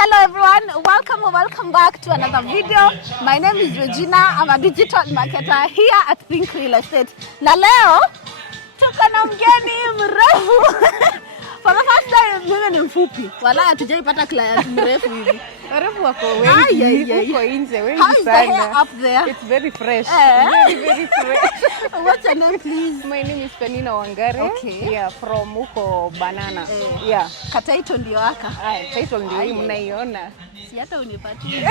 Hello everyone, welcome back to another video. My name is Regina. I'm a digital marketer here at Think Real Estate. Na leo tuko na mgeni mrefu. For the first time mimi ni mfupi. Wala hatujaipata client mrefu hivi. Warefu wako wengi huko nje, wengi sana. How is the hair up there? It's very fresh. Very fresh. What's your name please? My name is Penina Wangare. Okay. Yeah, from huko Banana. Yeah. Kataito ndio aka. Title ndio hii mnaiona. Si hata unipatie.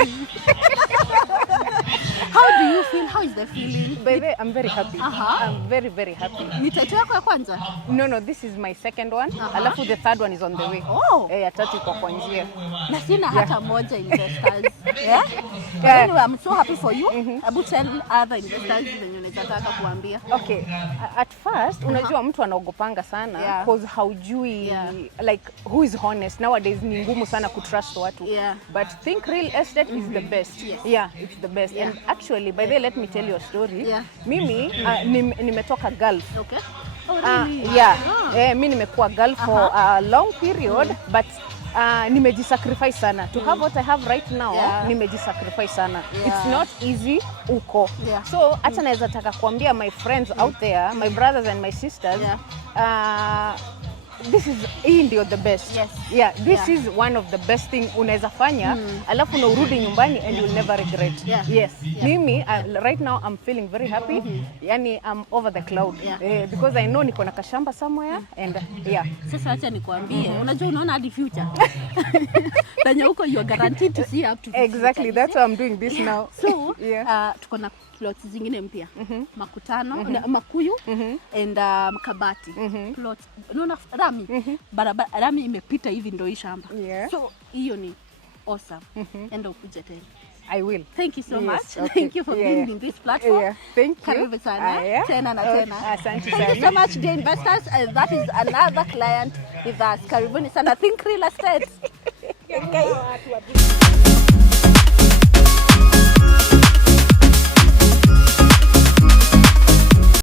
How do you feel? How is the feeling? By the way, I'm very happy. I'm very, very happy. Ni title yako ya kwanza? No, this is my second one. Alafu the third one is on the way. Ya tatu iko kwa njia. Na sina hata moja investors. Anyway, I'm so happy for you. Abu tell other investors venye unataka kuambia. Okay. At first, unajua mtu anaogopanga sana because haujui like who is honest. Nowadays ni ngumu sana kutrust watu. But Think Real Estate is the best. Yeah, it's the best. And actually, by the way, let me tell you a story. Mimi nimetoka Gulf. Okay. Oh, really? Mimi nimekuwa Gulf for a long period, but nimejisacrifice sana to have what I have right now. Nimejisacrifice sana. It's not easy uko. So hata naweza taka kuambia my friends out there, my brothers and my sisters, this is ndio the best. This is one of the best thing unaweza fanya, alafu na urudi nyumbani and you'll never regret. Mimi right now I'm feeling very happy. Yani I'm over the cloud because I know niko na kashamba somewhere and Sasa acha nikwambie, unajua unaona hadi future. Tanya huko you are guaranteed to see up to exactly that's why I'm doing this now. So tuko na plots zingine mpya. Makutano, Makuyu and Kabati. Plots. Unaona Rami? Barabara Rami imepita hivi ndio hii shamba. So hiyo ni awesome. Enda ukuje tena. I will. Thank you so much. Thank you for being in this platform. Thank you. Karibu sana. Tena na tena. Asante Thank you so much dear investors. That is another client with us. Karibuni sana Think Real Estate. Okay.